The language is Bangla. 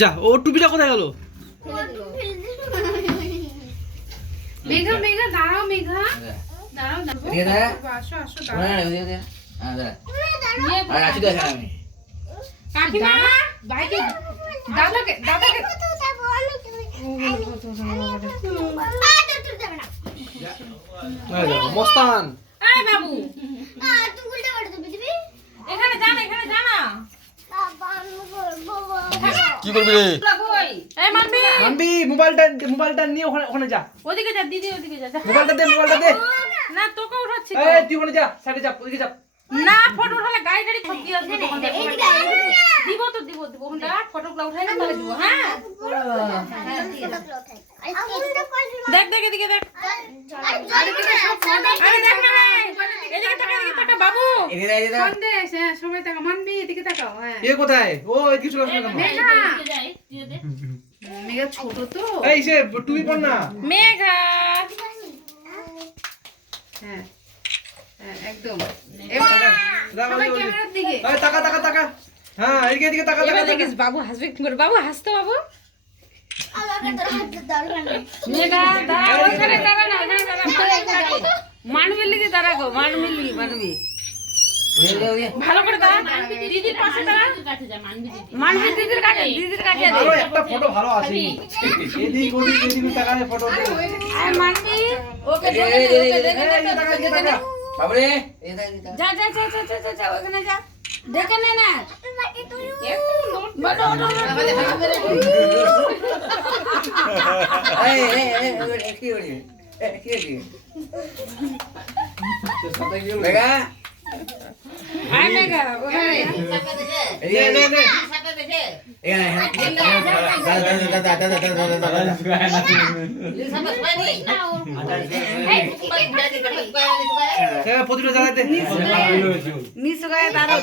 যা, ও টুপিটা কোথায় গেল? মেঘা মেঘা দাঁড়াও, মেঘা দাঁড়াও, আসো আসো কাকিমা ভাইকে দাদাকে মস্তান এই বাবু এখানে জানা কি করবি রে? এই মানবি মানবি মোবাইলটা নিয়ে ওখানে যা। ওদিকে যা দিদি, ওদিকে যা মোবাইলটা দে। না তোকে উঠাচ্ছি তো। এই তুই ওখানে যা, সাইডে যা, ওদিকে যা। না ফটো উঠালে গাড়ি সব দিয়ে আসবো দিব তো দিব ওখানটা ফটোগুলো উঠাই না তাহলে দিব। হ্যাঁ দেখ এদিকে দেখ, আরে দেখ না এদিকে তাকা বাবু সন্দেশ। হ্যাঁ সবাই তাকা, মানবি এদিকে তাকাও। হ্যাঁ এ কোথায়? ও এদিকে চলে আসবে কেন? মেঘা ছোট তো। এই সে টুপি পর না। মেঘা হ্যাঁ একদম সবাই ক্যামেরার দিকে। এই তাকা। হ্যাঁ, এদিকে তাকা। এবার দেখিস বাবু হাসবে কি করে। বাবু হাসতো বাবু। মেঘা দাঁড়া, ওখানে দাঁড়া না, ওখানে দাঁড়া। মানবির লিগে দাঁড়া গো, মানবি ভালো করে দাঁড়া, দিদির পাশে দাঁড়া। মানবি দিদির কাছে আরো একটা ফটো ভালো আসেনি। এদিকে তাকালে ফটো দে। আর মানবি ওকে তাকা। বাবরে যা ওখানে যা, দেখে নে না। কি করি মেঘা আয় মেঘা ওখানে প্রতিটা জায়গাতে নিচু গায়ে দাঁড়াও।